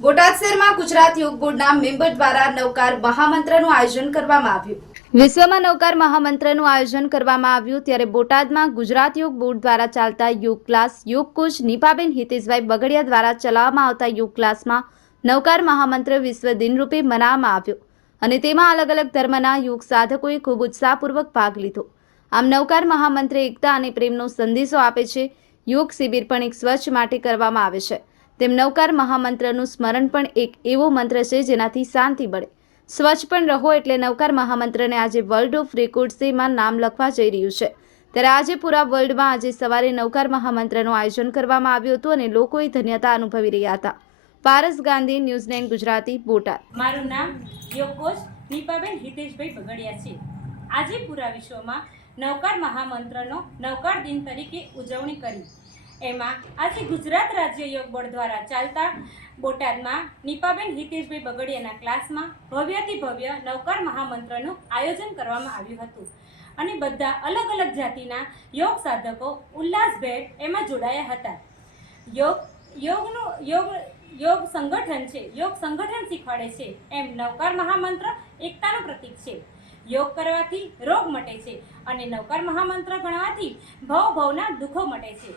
બોટાદ શહેરમાં ગુજરાત યોગ બોર્ડના મેમ્બર દ્વારા નવકાર મહામંત્રનું આયોજન કરવામાં આવ્યું. વિશ્વમાં નવકાર મહામંત્રનું આયોજન કરવામાં આવ્યું ત્યારે બોટાદમાં ગુજરાત યોગ બોર્ડ દ્વારા ચાલતા યોગ ક્લાસ યોગ કોચ નીપાબેન હિતેશભાઈ બગડિયા દ્વારા ચલાવવામાં આવતા યોગ ક્લાસમાં નવકાર મહામંત્ર વિશ્વ દિન રૂપે મનાવવામાં આવ્યો અને તેમાં અલગ અલગ ધર્મના યોગ સાધકોએ ખૂબ ઉત્સાહપૂર્વક ભાગ લીધો. આમ નવકાર મહામંત્ર એકતા અને પ્રેમનો સંદેશો આપે છે. યોગ શિબિર પણ એક સ્વચ્છ માટે કરવામાં આવે છે. તેમ નવકાર મહામંત્રનું સ્મરણ પણ એક એવો મંત્ર છે જેનાથી શાંતિ મળે સ્વચ્છ પણ રહો એટલે નવકાર મહામંત્રને આજે વર્લ્ડ ઓફ રેકોર્ડ્સમાં નામ લખવા જઈ રહ્યું છે. ત્યારે આજે પૂરા વર્લ્ડમાં આજે સવારે નવકાર મહામંત્રનું આયોજન કરવામાં આવ્યું હતું અને લોકોએ ધન્યતા અનુભવી રહ્યા હતા. Paras Gandhi, news nine, Gujarati, Botad. મારું નામ યોગ કોચ હિતેશભાઈ બગડિયા છે. આજે પૂરા વિશ્વમાં નવકાર મહામંત્રનો નવકાર દિન તરીકે ઉજવણી કરી. એમાં આજે ગુજરાત રાજ્ય યોગ બોર્ડ દ્વારા ચાલતા બોટાદમાં નીપાબેન હિતેશભાઈ બગડિયાના ક્લાસમાં ભવ્યથી ભવ્ય નવકાર મહામંત્રનું આયોજન કરવામાં આવ્યું હતું. અને બધા અલગ અલગ જાતિના યોગ સાધકો ઉલ્લાસભેર એમાં જોડાયા હતા. યોગ, યોગનું, યોગ યોગ સંગઠન છે, યોગ સંગઠન શીખવાડે છે એમ નવકાર મહામંત્ર એકતાનું પ્રતીક છે. યોગ કરવાથી રોગ મટે છે અને નવકાર મહામંત્ર ગણવાથી ભવ ભવના દુઃખો મટે છે.